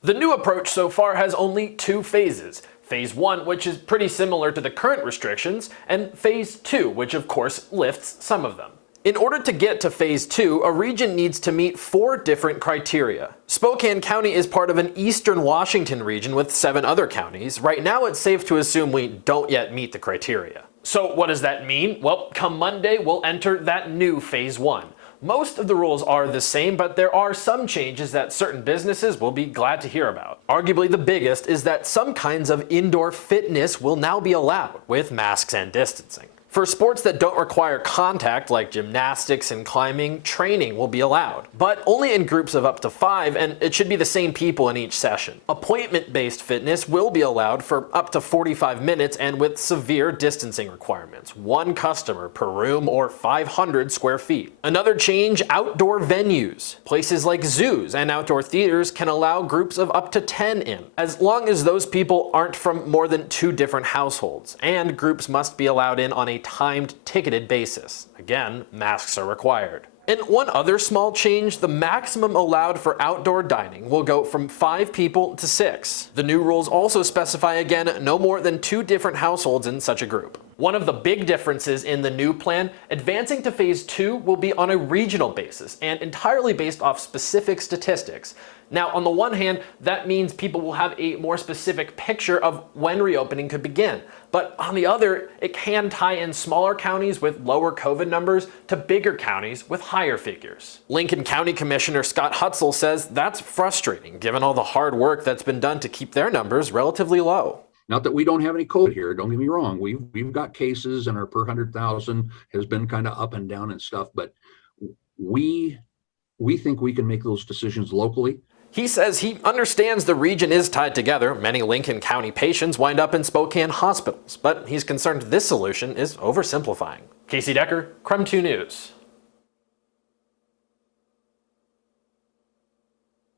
The new approach so far has only two phases. Phase 1, which is pretty similar to the current restrictions, and Phase 2, which of course lifts some of them. In order to get to Phase 2, a region needs to meet 4 different criteria. Spokane County is part of an eastern Washington region with 7 other counties. Right now it's safe to assume we don't yet meet the criteria. So what does that mean? Well, come Monday we'll enter that new Phase 1. Most of the rules are the same, but there are some changes that certain businesses will be glad to hear about. Arguably the biggest is that some kinds of indoor fitness will now be allowed, with masks and distancing. For sports that don't require contact, like gymnastics and climbing, training will be allowed, but only in groups of up to 5, and it should be the same people in each session. Appointment-based fitness will be allowed for up to 45 minutes and with severe distancing requirements, 1 customer per room or 500 square feet. Another change, outdoor venues. Places like zoos and outdoor theaters can allow groups of up to 10 in, as long as those people aren't from more than 2 different households, and groups must be allowed in on a timed, ticketed basis. Again, masks are required. And one other small change, the maximum allowed for outdoor dining will go from 5 people to 6. The new rules also specify again no more than 2 different households in such a group. One of the big differences in the new plan, advancing to Phase 2 will be on a regional basis and entirely based off specific statistics. Now, on the one hand, that means people will have a more specific picture of when reopening could begin. But on the other, it can tie in smaller counties with lower COVID numbers to bigger counties with higher figures. Lincoln County Commissioner Scott Hutzel says that's frustrating given all the hard work that's been done to keep their numbers relatively low. Not that we don't have any COVID here, don't get me wrong. We've got cases and our per 100,000 has been kind of up and down and stuff, but we think we can make those decisions locally. He says he understands the region is tied together. Many Lincoln County patients wind up in Spokane hospitals, but he's concerned this solution is oversimplifying. Casey Decker, KREM 2 News.